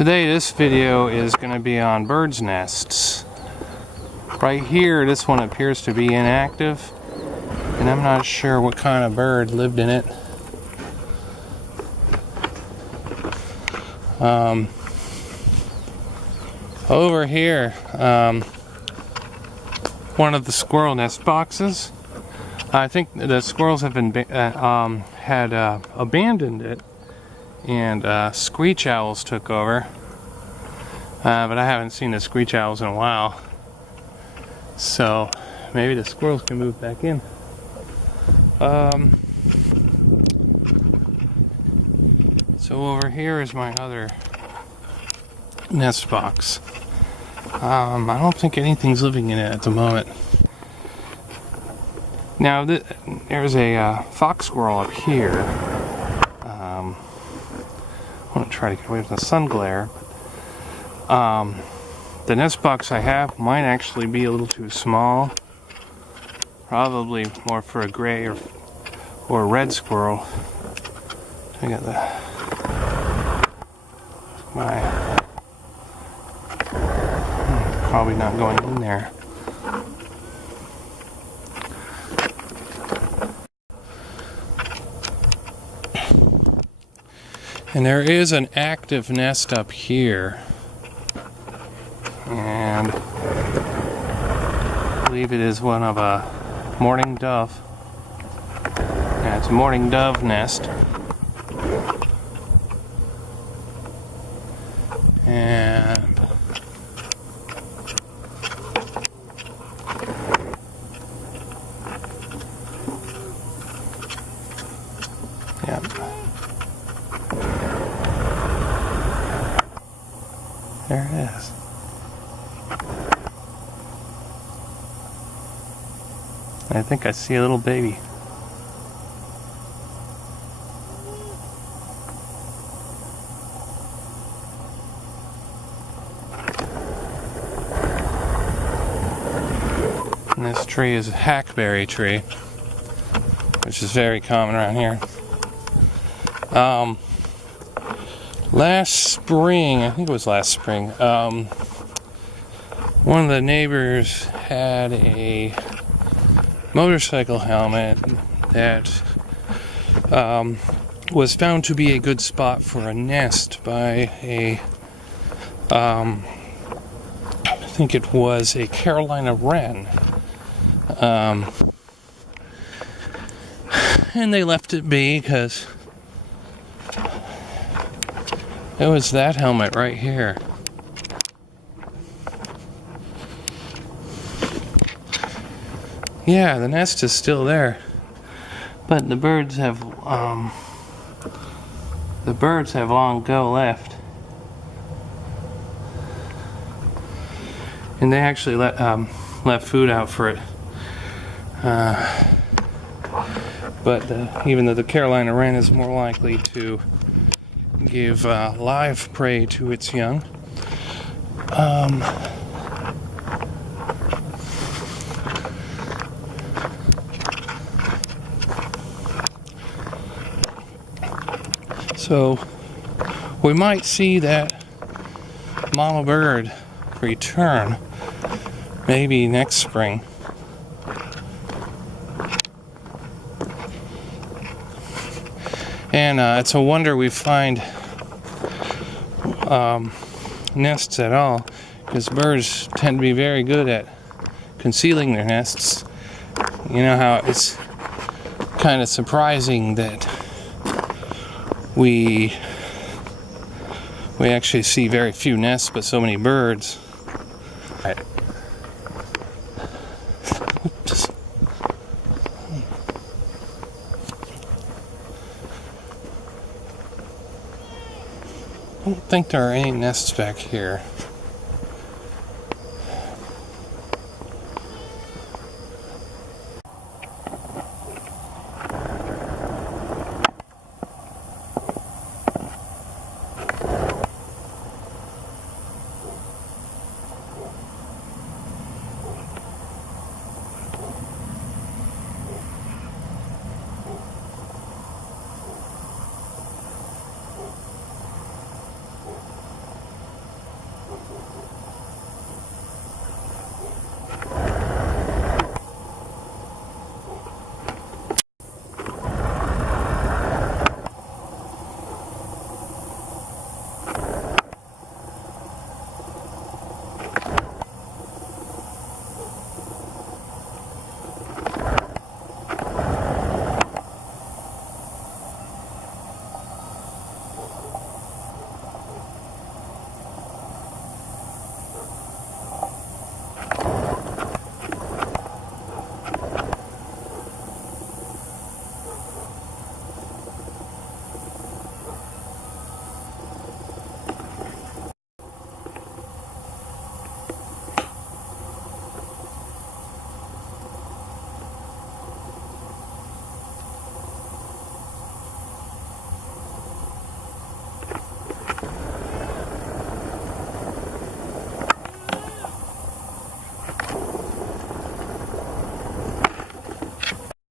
Today this video is going to be on birds' nests. Right here, this one appears to be inactive, and I'm not sure what kind of bird lived in it. Over here, one of the squirrel nest boxes. I think the squirrels have been abandoned it, and screech owls took over. But I haven't seen the screech owls in a while, so maybe the squirrels can move back in. So over here is my other nest box. I don't think anything's living in it at the moment. Now there's a fox squirrel up here. I want to try to get away from the sun glare. The nest box I have might actually be a little too small. Probably more for a gray or a red squirrel. I got probably not going in there. And there is an active nest up here. And I believe it is one of a mourning dove. Yeah, it's a mourning dove nest. And yeah. There it is. I think I see a little baby. And this tree is a hackberry tree, which is very common around here. Last spring, I think it was last spring, one of the neighbors had a motorcycle helmet that was found to be a good spot for a nest by I think it was a Carolina wren. And they left it be because it was that helmet right here. Yeah, the nest is still there, but the birds have long ago left, and they actually left food out for it. But even though the Carolina wren is more likely to give live prey to its young, so we might see that mama bird return maybe next spring. And it's a wonder we find nests at all, because birds tend to be very good at concealing their nests. You know how it's kind of surprising that we actually see very few nests but so many birds. Right. Oops. I don't think there are any nests back here.